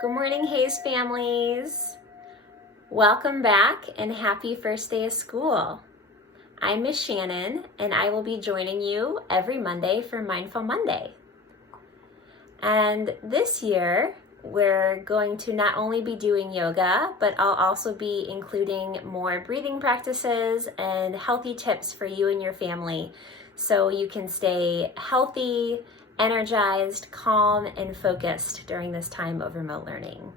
Good morning, Hayes families. Welcome back and happy first day of school. I'm Miss Shannon and I will be joining you every Monday for Mindful Monday. And this year, we're going to not only be doing yoga, but I'll also be including more breathing practices and healthy tips for you and your family so you can stay healthy, energized, calm, and focused during this time of remote learning.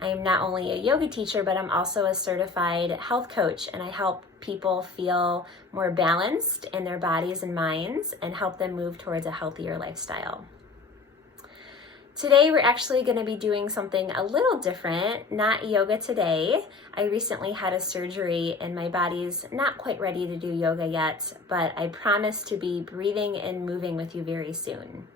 I am not only a yoga teacher, but I'm also a certified health coach, and I help people feel more balanced in their bodies and minds and help them move towards a healthier lifestyle. Today, we're actually going to be doing something a little different, not yoga today. I recently had a surgery and my body's not quite ready to do yoga yet, but I promise to be breathing and moving with you very soon.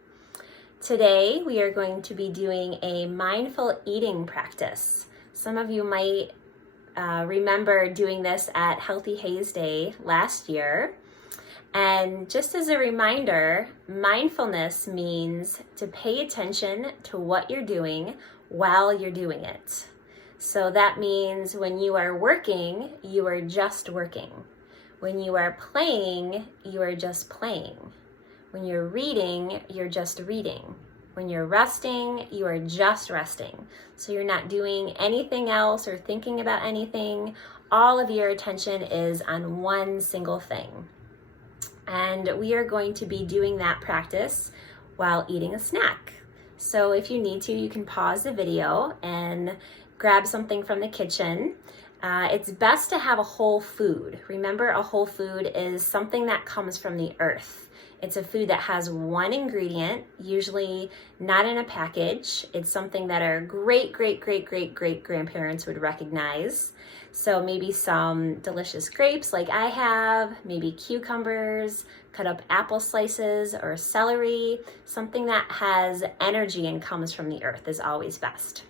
Today, we are going to be doing a mindful eating practice. Some of you might remember doing this at Healthy Hayes Day last year. And just as a reminder, mindfulness means to pay attention to what you're doing while you're doing it. So that means when you are working, you are just working. When you are playing, you are just playing. When you're reading, you're just reading. When you're resting, you are just resting. So you're not doing anything else or thinking about anything. All of your attention is on one single thing. And we are going to be doing that practice while eating a snack. So if you need to, you can pause the video and grab something from the kitchen. It's best to have a whole food. Remember, a whole food is something that comes from the earth. It's a food that has one ingredient, usually not in a package. It's something that our great-great-great-great-great-grandparents would recognize. So maybe some delicious grapes like I have, maybe cucumbers, cut up apple slices or celery. Something that has energy and comes from the earth is always best.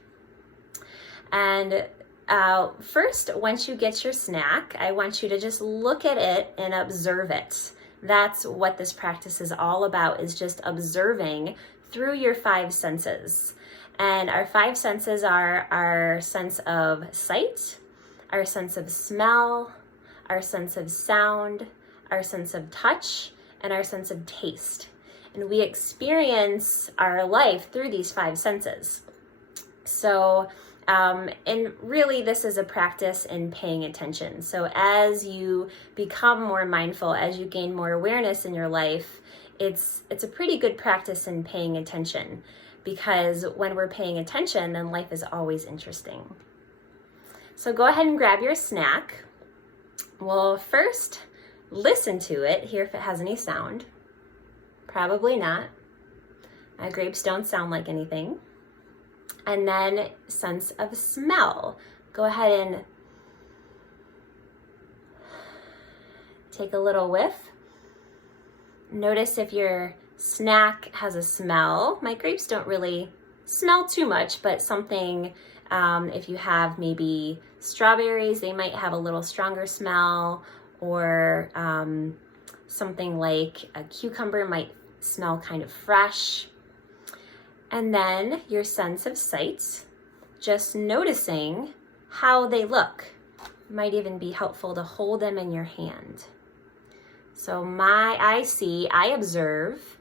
And first, once you get your snack, I want you to just look at it and observe it. That's what this practice is all about, is just observing through your five senses. And our five senses are our sense of sight, our sense of smell, our sense of sound, our sense of touch, and our sense of taste. And we experience our life through these five senses. So, and really this is a practice in paying attention. So as you become more mindful, as you gain more awareness in your life, it's a pretty good practice in paying attention, because when we're paying attention, then life is always interesting. So go ahead and grab your snack. We'll first listen to it, hear if it has any sound. Probably not. Grapes don't sound like anything. And then sense of smell. Go ahead and take a little whiff. Notice if your snack has a smell. My grapes don't really smell too much, but something, if you have maybe strawberries, they might have a little stronger smell, or something like a cucumber might smell kind of fresh. And then your sense of sight, just noticing how they look. It might even be helpful to hold them in your hand. So I observe.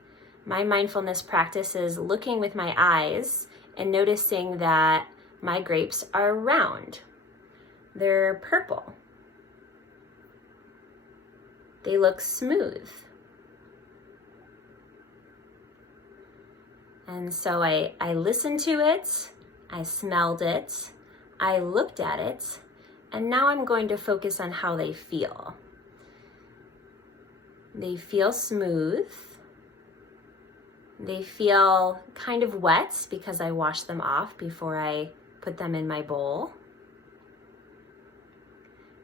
My mindfulness practice is looking with my eyes and noticing that my grapes are round. They're purple. They look smooth. And so I listened to it, I smelled it, I looked at it, and now I'm going to focus on how they feel. They feel smooth. They feel kind of wet because I washed them off before I put them in my bowl.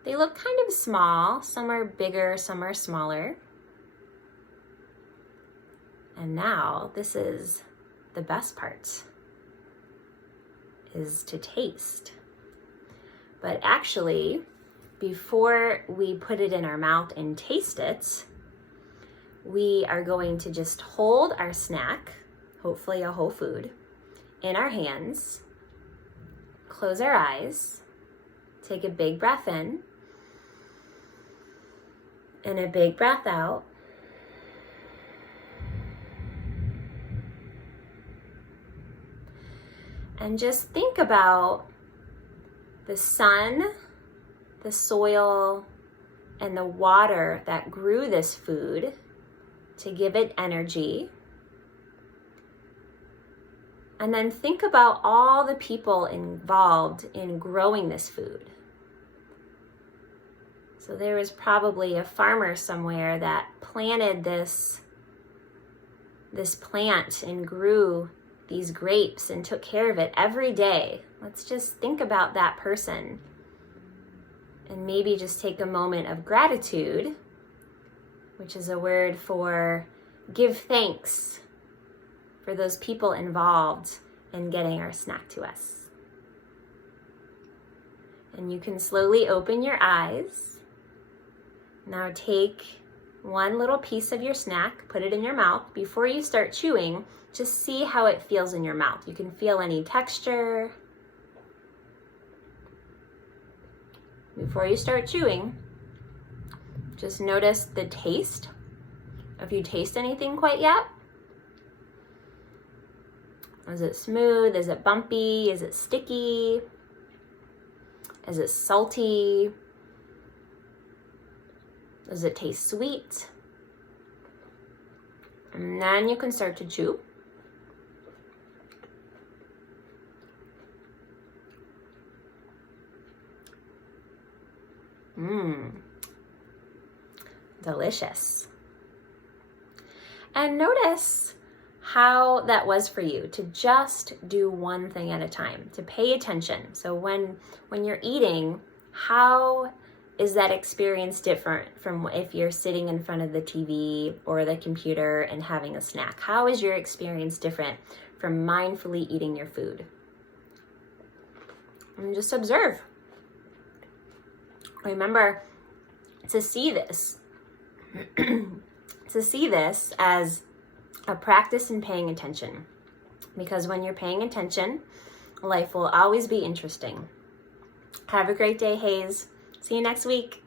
They look kind of small. Some are bigger, some are smaller. And now this is the best part, is to taste. But actually, before we put it in our mouth and taste it, we are going to just hold our snack, hopefully a whole food, in our hands close our eyes, take a big breath in, and a big breath out. And just think about the sun, the soil, and the water that grew this food to give it energy. And then think about all the people involved in growing this food. So there was probably a farmer somewhere that planted this plant and grew these grapes and took care of it every day. Let's just think about that person and maybe just take a moment of gratitude, which is a word for give thanks for those people involved in getting our snack to us. And you can slowly open your eyes. Now take one little piece of your snack, put it in your mouth. Before you start chewing, just see how it feels in your mouth. You can feel any texture. Before you start chewing, just notice the taste. If you taste anything quite yet, is it smooth? Is it bumpy? Is it sticky? Is it salty? Does it taste sweet? And then you can start to chew. Delicious. And notice how that was for you to just do one thing at a time, to pay attention. So when you're eating, how is that experience different from if you're sitting in front of the TV or the computer and having a snack? How is your experience different from mindfully eating your food? And just observe. Remember to see this, as a practice in paying attention. Because when you're paying attention, life will always be interesting. Have a great day, Hayes. See you next week.